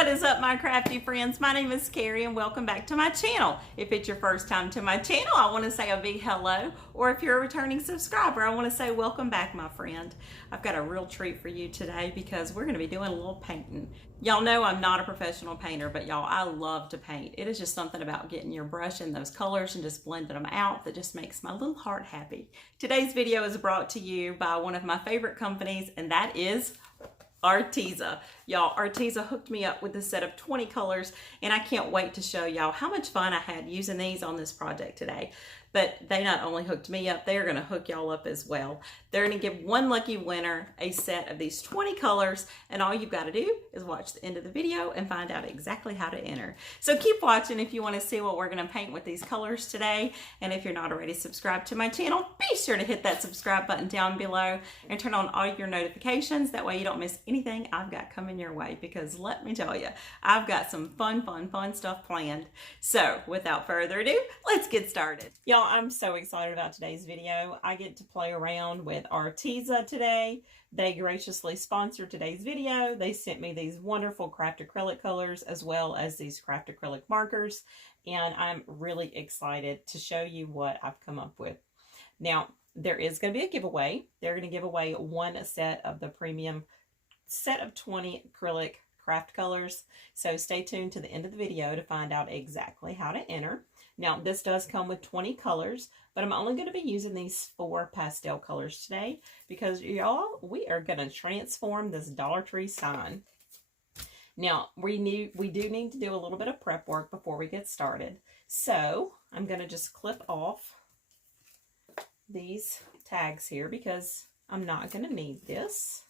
What is up, my crafty friends? My name is Carrie and welcome back to my channel. If it's your first time to my channel, I want to say a big hello, or if you're a returning subscriber, I want to say welcome back, my friend. I've got a real treat for you today because we're going to be doing a little painting. Y'all know I'm not a professional painter, but y'all, I love to paint. It is just something about getting your brush in those colors and just blending them out that just makes my little heart happy. Today's video is brought to you by one of my favorite companies, and that is Arteza. Y'all, Arteza hooked me up with a set of 20 colors, and I can't wait to show y'all how much fun I had using these on this project today. But they not only hooked me up, they're going to hook y'all up as well. They're going to give one lucky winner a set of these 20 colors, and all you've got to do is watch the end of the video and find out exactly how to enter. So keep watching if you want to see what we're going to paint with these colors today. And if you're not already subscribed to my channel, be sure to hit that subscribe button down below and turn on all your notifications. That way you don't miss anything I've got coming your way, because let me tell you, I've got some fun stuff planned. So without further ado, let's get started. Y'all, I'm so excited about today's video. I get to play around with Arteza today. They graciously sponsored today's video. They sent me these wonderful craft acrylic colors as well as these craft acrylic markers, and I'm really excited to show you what I've come up with. Now, there is going to be a giveaway. They're going to give away one set of the premium set of 20 acrylic craft colors, so stay tuned to the end of the video to find out exactly how to enter. Now, this does come with 20 colors, but I'm only going to be using these 4 pastel colors today because, y'all, we are going to transform this Dollar Tree sign. Now, we do need to do a little bit of prep work before we get started. So, I'm going to just clip off these tags here because I'm not going to need this.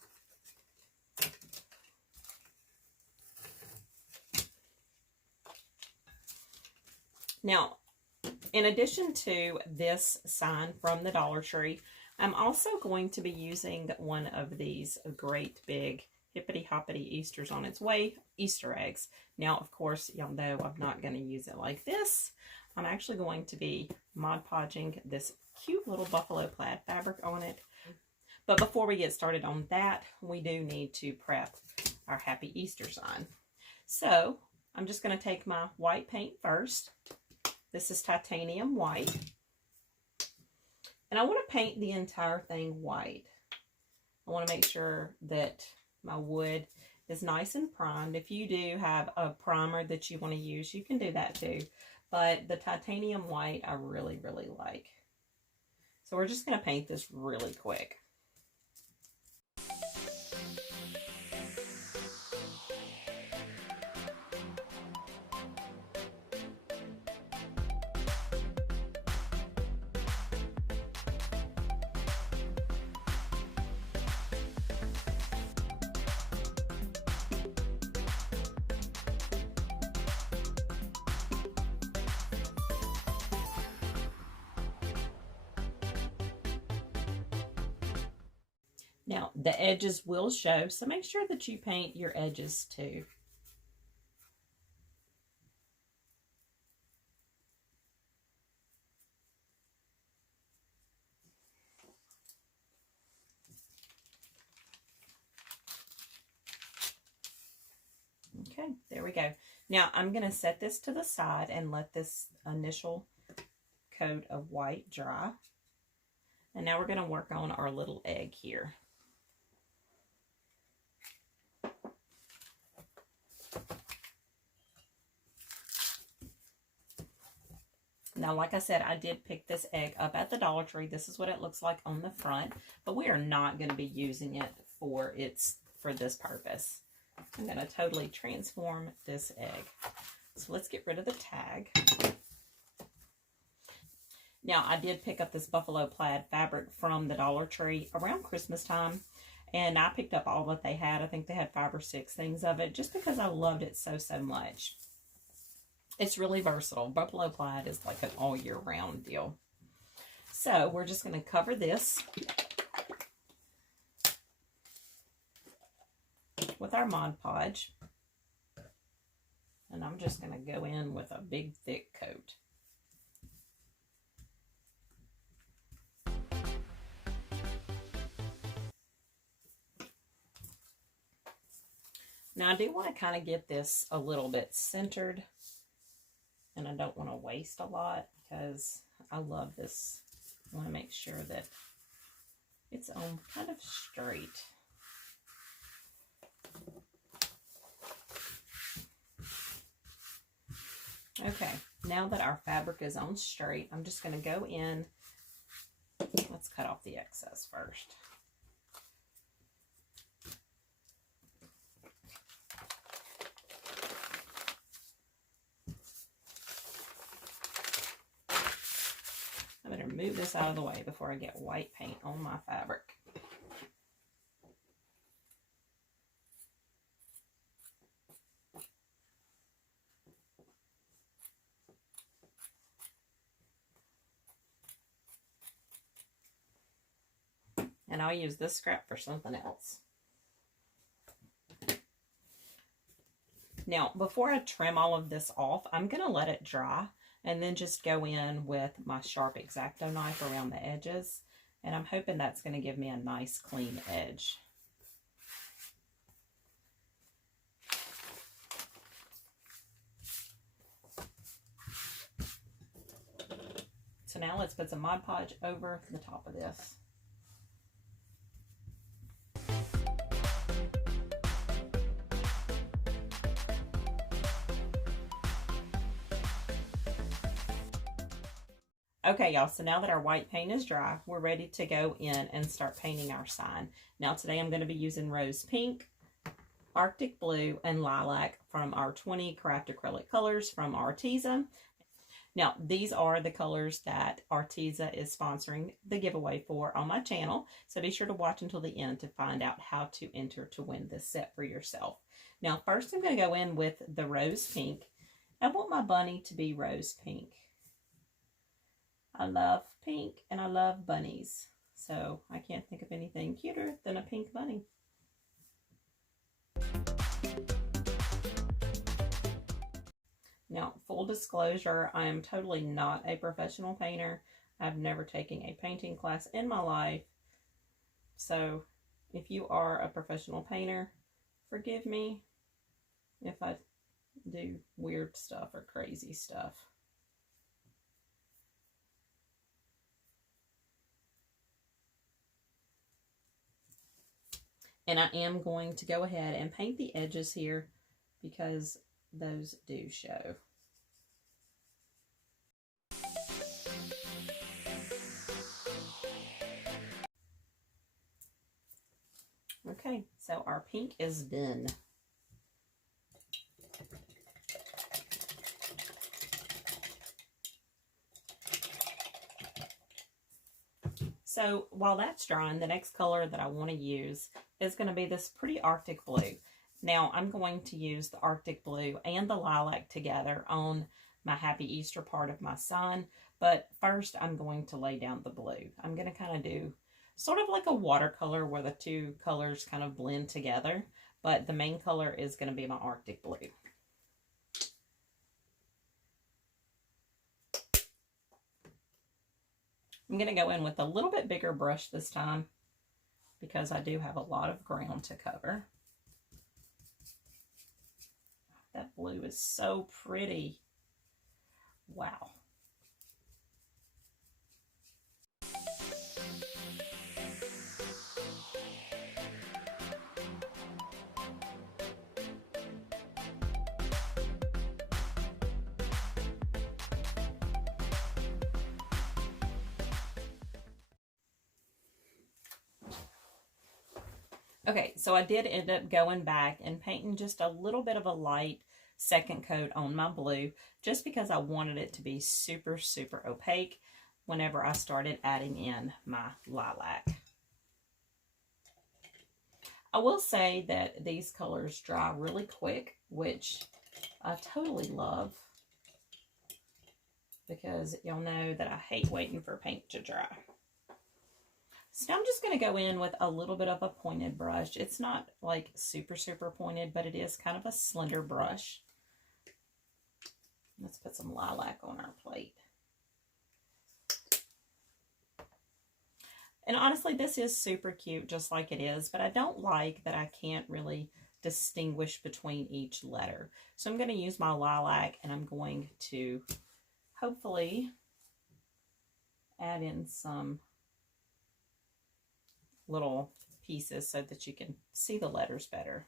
Now, in addition to this sign from the Dollar Tree, I'm also going to be using one of these great big hippity-hoppity Easter's on its way Easter eggs. Now, of course, y'all know I'm not going to use it like this. I'm actually going to be Mod Podging this cute little buffalo plaid fabric on it. But before we get started on that, we do need to prep our Happy Easter sign. So, I'm just going to take my white paint first. This is titanium white. And I want to paint the entire thing white. I want to make sure that my wood is nice and primed. If you do have a primer that you want to use, you can do that too. But the titanium white I really, really like. So we're just going to paint this really quick. Now, the edges will show, so make sure that you paint your edges too. Okay, there we go. Now, I'm going to set this to the side and let this initial coat of white dry. And now we're going to work on our little egg here. Now, like I said, I did pick this egg up at the Dollar Tree. This is what it looks like on the front, but we are not going to be using it for this purpose. I'm going to totally transform this egg. So let's get rid of the tag. Now, I did pick up this buffalo plaid fabric from the Dollar Tree around Christmas time, and I picked up all that they had. I think they had 5 or 6 things of it just because I loved it so much. It's really versatile. Buffalo plaid is like an all year round deal. So we're just going to cover this with our Mod Podge. And I'm just going to go in with a big thick coat. Now I do want to kind of get this a little bit centered, and I don't want to waste a lot because I love this. I want to make sure that it's on kind of straight. Okay, now that our fabric is on straight, I'm just going to go in. Let's cut off the excess first. I better move this out of the way before I get white paint on my fabric. And I'll use this scrap for something else. Now, before I trim all of this off, I'm going to let it dry and then just go in with my sharp X-Acto knife around the edges. And I'm hoping that's going to give me a nice clean edge. So now let's put some Mod Podge over the top of this. Okay, y'all, so now that our white paint is dry, we're ready to go in and start painting our sign. Now today I'm going to be using rose pink, Arctic blue, and lilac from our 20 craft acrylic colors from Arteza. Now, these are the colors that Arteza is sponsoring the giveaway for on my channel, so be sure to watch until the end to find out how to enter to win this set for yourself. Now, first I'm going to go in with the rose pink. I want my bunny to be rose pink. I love pink and I love bunnies, so I can't think of anything cuter than a pink bunny. Now, full disclosure, I am totally not a professional painter. I've never taken a painting class in my life. So if you are a professional painter, forgive me if I do weird stuff or crazy stuff. And I am going to go ahead and paint the edges here because those do show. Okay, so our pink is done. So while that's drying, the next color that I want to use is going to be this pretty Arctic blue. Now I'm going to use the Arctic blue and the lilac together on my Happy Easter part of my sign, but first I'm going to lay down the blue. I'm going to kind of do sort of like a watercolor where the two colors kind of blend together, but the main color is going to be my Arctic blue. I'm going to go in with a little bit bigger brush this time because I do have a lot of ground to cover. That blue is so pretty. Wow. Okay, so I did end up going back and painting just a little bit of a light second coat on my blue, just because I wanted it to be super, super opaque whenever I started adding in my lilac. I will say that these colors dry really quick, which I totally love, because y'all know that I hate waiting for paint to dry. So now I'm just going to go in with a little bit of a pointed brush. It's not like super, super pointed, but it is kind of a slender brush. Let's put some lilac on our plate. And honestly, this is super cute just like it is, but I don't like that I can't really distinguish between each letter. So I'm going to use my lilac, and I'm going to hopefully add in some little pieces so that you can see the letters better.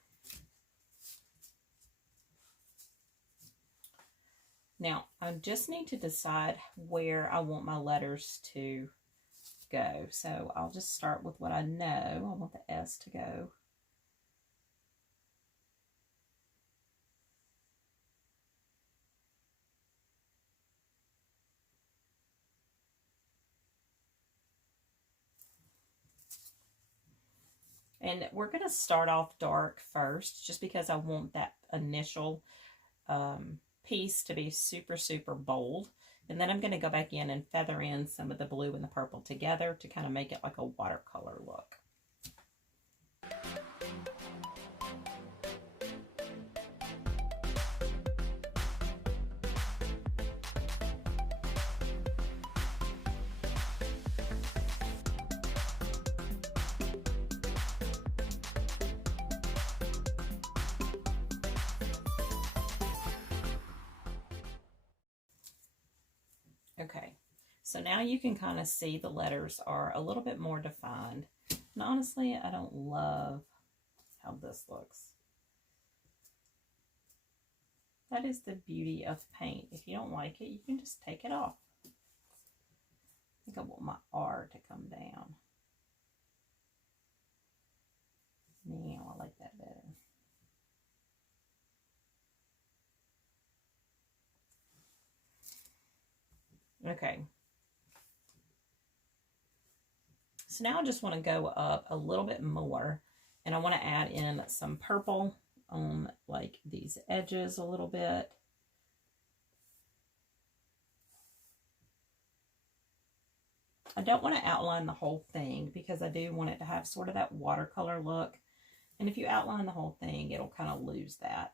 Now, I just need to decide where I want my letters to go. So I'll just start with what I know. I want the S to go. And we're going to start off dark first, just because I want that initial piece to be super, super bold. And then I'm going to go back in and feather in some of the blue and the purple together to kind of make it like a watercolor look. Okay, so now you can kind of see the letters are a little bit more defined. And honestly, I don't love how this looks. That is the beauty of paint. If you don't like it, you can just take it off. I think I want my R to come down. Now I like that better. Okay. So now I just want to go up a little bit more, and I want to add in some purple on like these edges a little bit. I don't want to outline the whole thing because I do want it to have sort of that watercolor look. And if you outline the whole thing, it'll kind of lose that.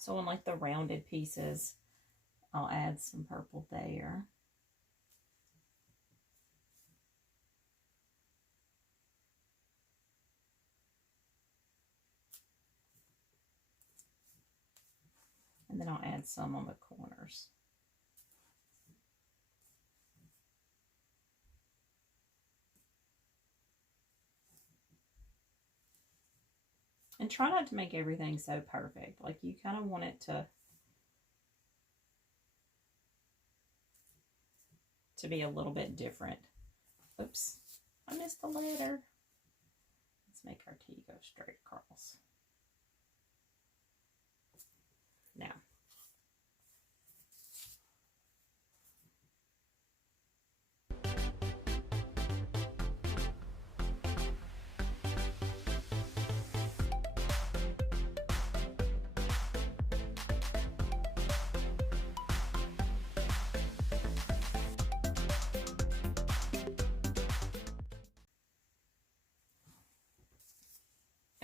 So on like the rounded pieces, I'll add some purple there. And then I'll add some on the corners. And try not to make everything so perfect. Like, you kind of want it to be a little bit different. Oops, I missed the letter. Let's make our T go straight across. Now,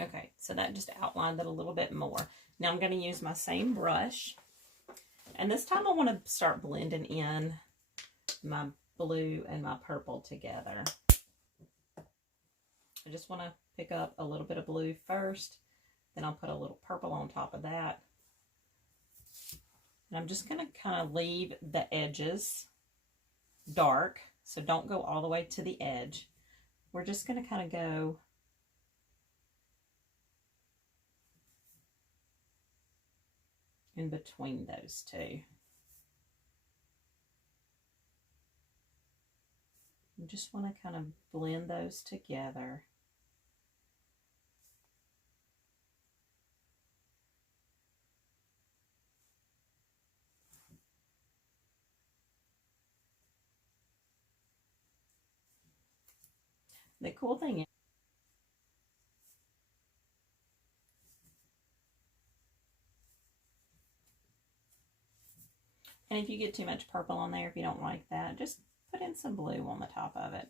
okay, so that just outlined it a little bit more. Now I'm going to use my same brush, and this time I want to start blending in my blue and my purple together. I just want to pick up a little bit of blue first, then I'll put a little purple on top of that. And I'm just going to kind of leave the edges dark, so don't go all the way to the edge. We're just going to kind of go in between those two. You just want to kind of blend those together. The cool thing is, and if you get too much purple on there, if you don't like that, just put in some blue on the top of it.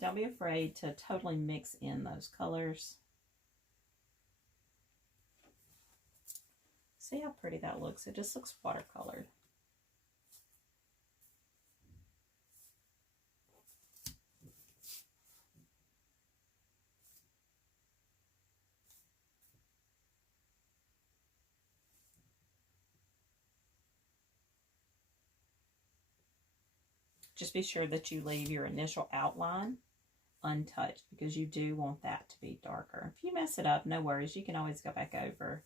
Don't be afraid to totally mix in those colors. See how pretty that looks? It just looks watercolored. just be sure that you leave your initial outline untouched because you do want that to be darker. If you mess it up, no worries. You can always go back over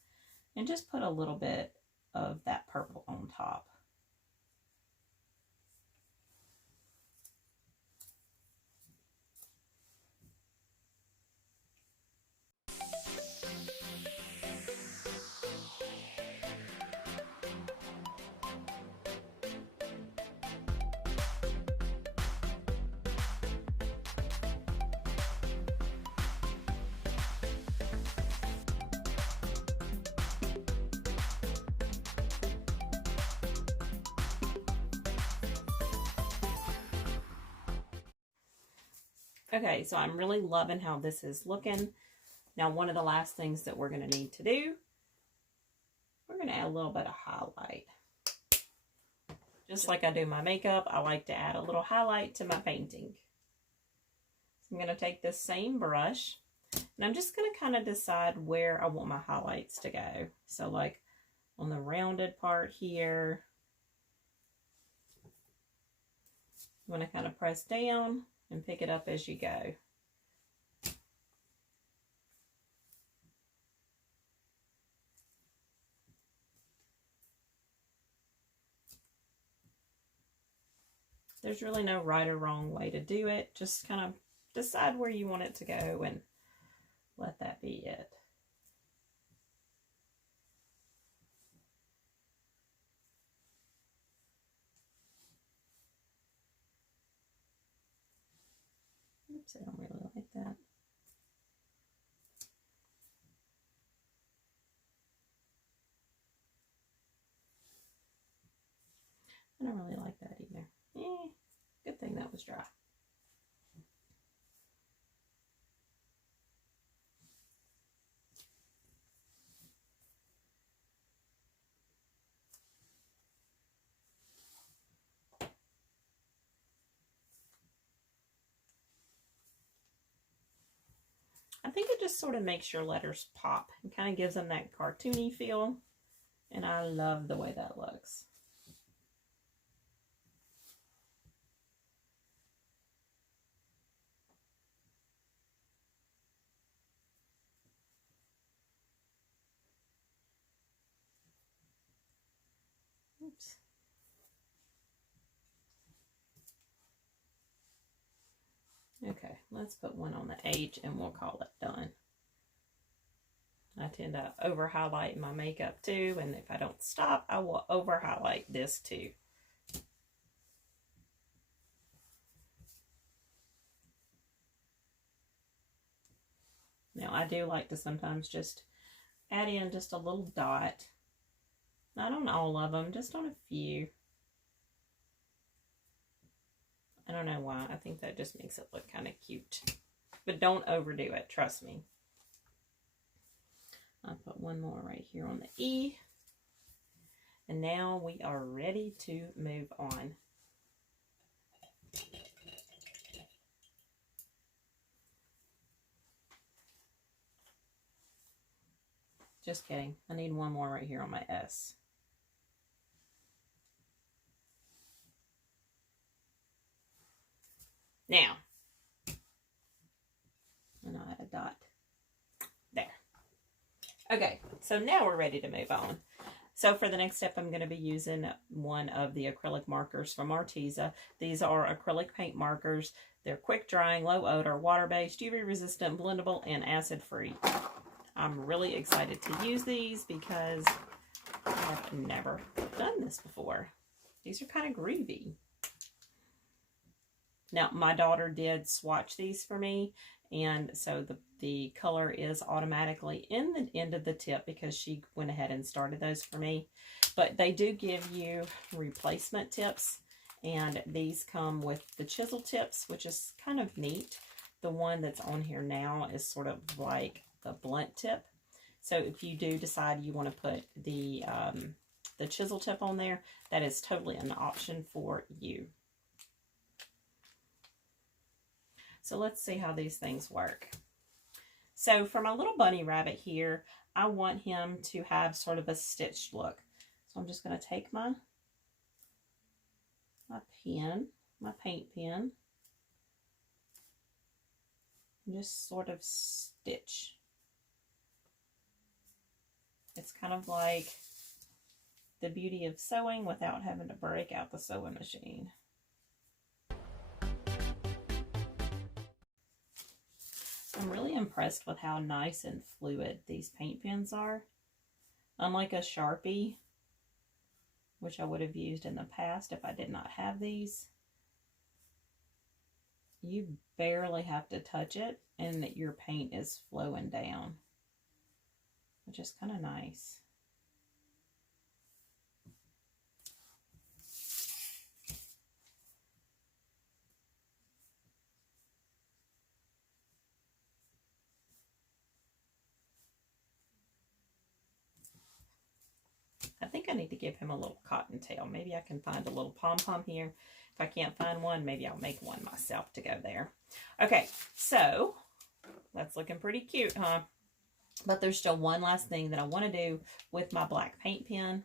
and just put a little bit of that purple on top. Okay, so I'm really loving how this is looking. Now, one of the last things that we're going to need to do, we're going to add a little bit of highlight. Just like I do my makeup, I like to add a little highlight to my painting. So I'm going to take this same brush, and I'm just going to kind of decide where I want my highlights to go. So like on the rounded part here, I'm going to kind of press down and pick it up as you go. There's really no right or wrong way to do it. Just kind of decide where you want it to go and let that be it. Oops, I don't really like that. I don't really like that either. Good thing that was dry. I think it just sort of makes your letters pop and kind of gives them that cartoony feel. And I love the way that looks. Oops. Okay, let's put one on the H and we'll call it done. I tend to over highlight my makeup too, and if I don't stop, I will over highlight this too. Now I do like to sometimes just add in just a little dot, not on all of them, just on a few. I don't know why. I think that just makes it look kind of cute. But don't overdo it, trust me. I'll put one more right here on the E. And now we are ready to move on. Just kidding. I need one more right here on my S. Now, and I'll add a dot there. Okay, so now we're ready to move on. So for the next step, I'm going to be using one of the acrylic markers from Arteza. These are acrylic paint markers. They're quick drying, low odor, water-based, UV resistant, blendable, and acid-free. I'm really excited to use these because I have never done this before. These are kind of groovy. Now, my daughter did swatch these for me, and so the color is automatically in the end of the tip because she went ahead and started those for me. But they do give you replacement tips, and these come with the chisel tips, which is kind of neat. The one that's on here now is sort of like the blunt tip. So if you do decide you want to put the chisel tip on there, that is totally an option for you. So let's see how these things work. So for my little bunny rabbit here, I want him to have sort of a stitched look. So I'm just going to take my pen my paint pen and just sort of stitch. It's kind of like the beauty of sewing without having to break out the sewing machine. I'm really impressed with how nice and fluid these paint pens are. Unlike a Sharpie, which I would have used in the past if I did not have these, you barely have to touch it and that your paint is flowing down, which is kind of nice. I think I need to give him a little cottontail. Maybe I can find a little pom-pom here. If I can't find one, maybe I'll make one myself to go there. Okay, so that's looking pretty cute, huh? But there's still one last thing that I want to do with my black paint pen,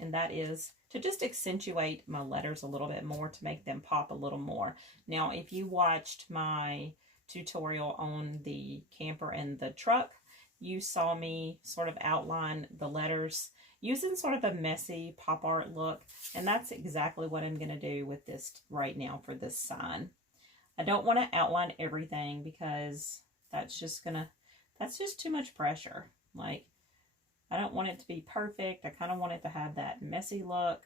and that is to just accentuate my letters a little bit more to make them pop a little more. Now, if you watched my tutorial on the camper and the truck, you saw me sort of outline the letters using sort of a messy pop art look, and that's exactly what I'm going to do with this right now for this sign. I don't want to outline everything because that's just too much pressure. Like, I don't want it to be perfect. I kind of want it to have that messy look.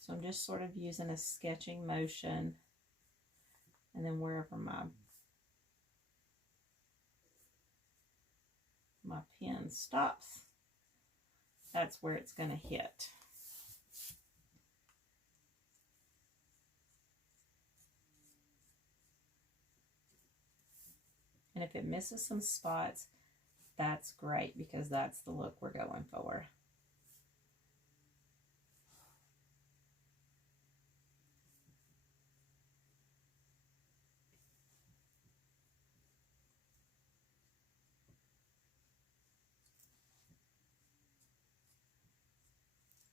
So I'm just sort of using a sketching motion, and then wherever my pen stops, that's where it's going to hit. And if it misses some spots, that's great because that's the look we're going for.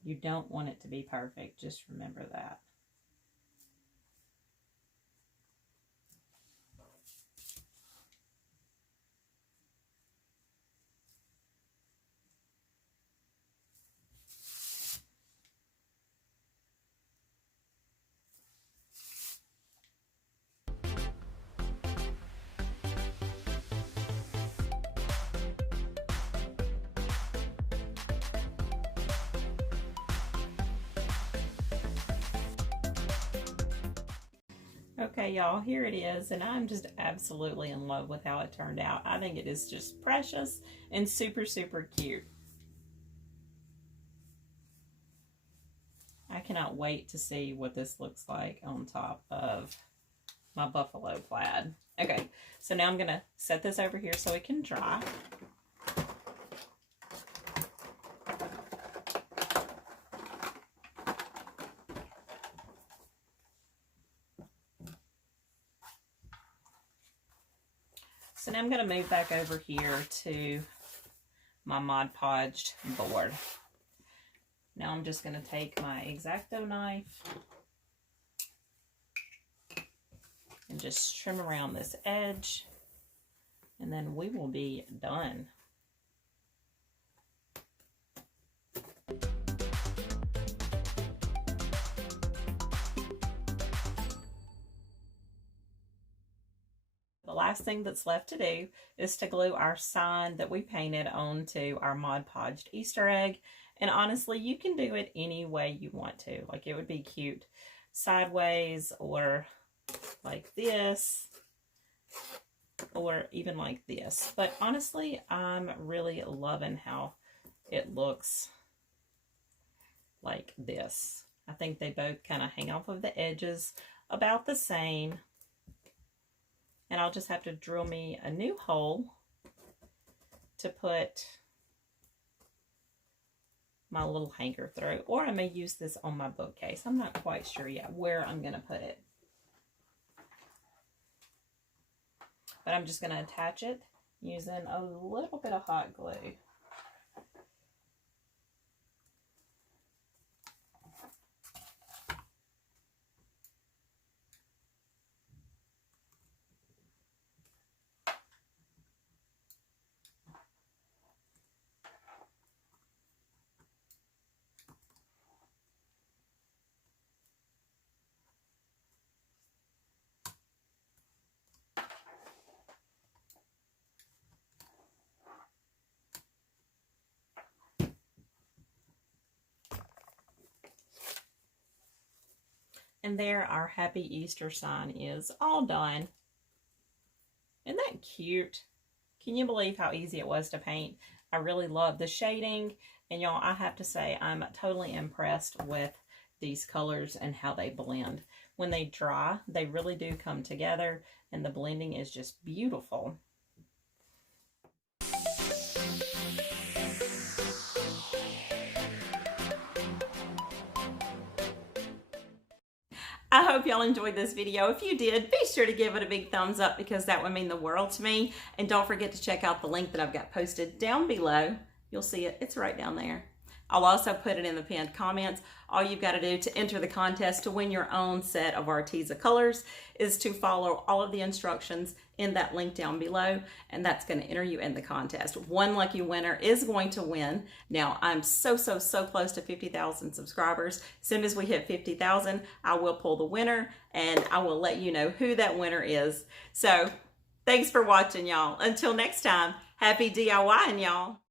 You don't want it to be perfect, just remember that. Okay, y'all, here it is, and I'm just absolutely in love with how it turned out. I think it is just precious and super, super cute. I cannot wait to see what this looks like on top of my buffalo plaid. Okay, so now I'm going to set this over here so it can dry. So now I'm going to move back over here to my Mod Podged board. Now I'm just going to take my X-Acto knife and just trim around this edge, and then we will be done. The last thing that's left to do is to glue our sign that we painted onto our Mod Podged Easter egg. And honestly, you can do it any way you want to. Like, it would be cute sideways, or like this, or even like this. But honestly, I'm really loving how it looks like this. I think they both kind of hang off of the edges about the same. And I'll just have to drill me a new hole to put my little hanger through. Or I may use this on my bookcase. I'm not quite sure yet where I'm going to put it. But I'm just going to attach it using a little bit of hot glue. And there our happy Easter sign is all done. Isn't that cute? Can you believe how easy it was to paint? I really love the shading. And y'all, I have to say, I'm totally impressed with these colors and how they blend. When they dry, they really do come together, and the blending is just beautiful. I hope y'all enjoyed this video. If you did, be sure to give it a big thumbs up because that would mean the world to me. And don't forget to check out the link that I've got posted down below. You'll see it. It's right down there. I'll also put it in the pinned comments. All you've got to do to enter the contest to win your own set of Arteza colors is to follow all of the instructions in that link down below, and that's going to enter you in the contest. One lucky winner is going to win. Now, I'm so close to 50,000 subscribers. As soon as we hit 50,000, I will pull the winner, and I will let you know who that winner is. So, thanks for watching, y'all. Until next time, happy DIYing, y'all.